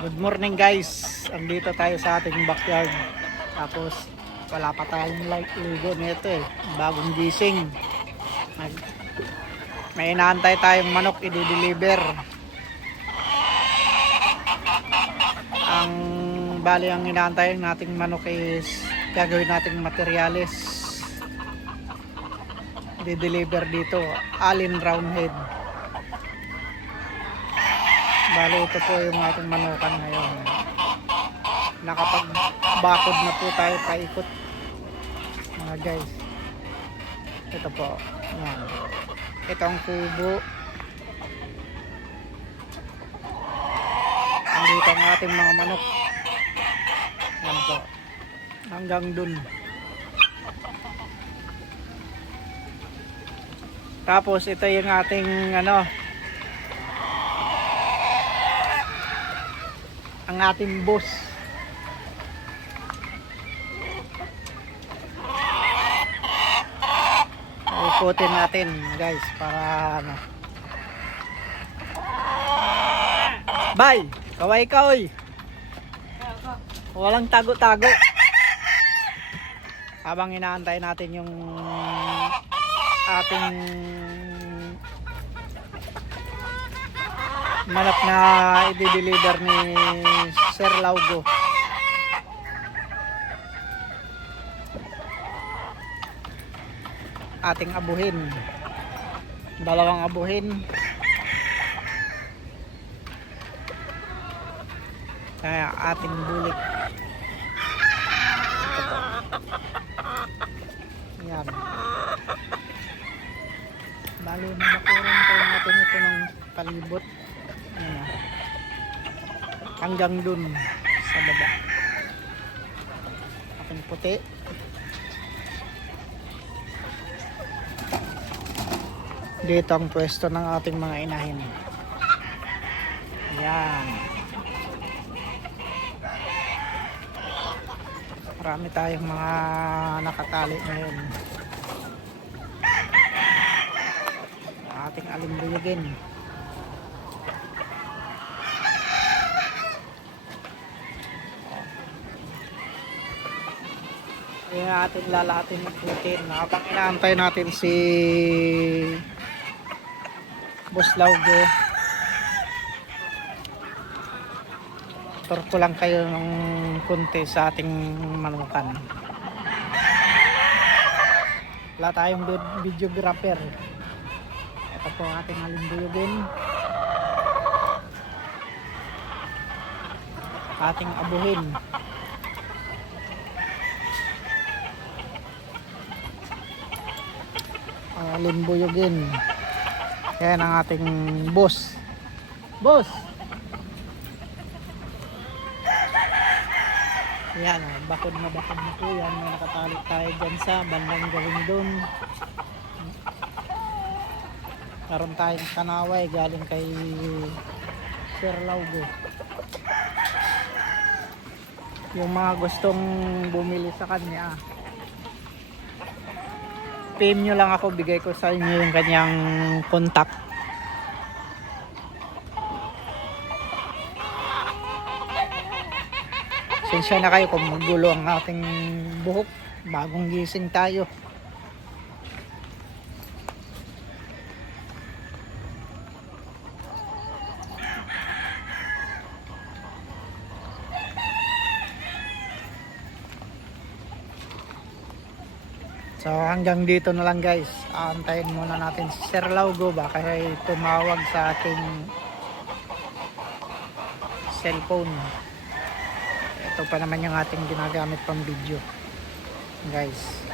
Good morning guys. Andito tayo sa ating backyard. Tapos wala pa tayong light ligo nito eh. Bagong gising. Mag may inaantay tayong manok i-deliver. Ang bali ang inaantay nating manok is gagawin nating materyales. I-deliver dito. Alin Roundhead. Bali ito po yung ating manukan ngayon. Nakapag-bakod na po tayo paikot. Mga guys. Ito po. Yan. Ito ang kubo. Andito ang ating mga manok. Yan po. Hanggang dun. Tapos ito yung ating ano, ang ating boss. Ikutin natin guys para ano. Bye! Kaway ka oy! Walang tago-tago. Habang inaantay natin yung ating manok na i-deliver ni Sir Laugo. Ating abuhin. Dalawang abuhin. Kaya ating bulik. Yan. Bali na bakuran po natin ito ng palibot. Ayan. Hanggang dun sa baba. Ating puti. Dito ang pwesto ng ating mga inahin. Ayan. Marami tayong mga nakatali ngayon. Ating alimbuyugin. Yung ating lalahatin ng putin. Habang inaantay natin si Boss Laugo. Tour ko lang kayo ng kunti sa ating manukan. Wala tayong vid- videographer. Ito po ating alimbuyugin. Ating abuhin. Uh, limbuyugin. Yan ang ating boss. Boss! Yan, oh, bakod na bakod na po yan. May nakatali tayo dyan sa bandang gawin doon. Meron tayong kanaway galing kay Sir Laugo. Yung mga gustong bumili sa kanya, PM nyo lang ako, bigay ko sa inyo yung kanyang contact. Sensya na kayo kung magulo ang ating buhok. Bagong gising tayo. So hanggang dito na lang guys. Aantayin muna natin si Sir Laugo baka ay tumawag sa ating cellphone. Ito pa naman yung ating ginagamit pang video. Guys.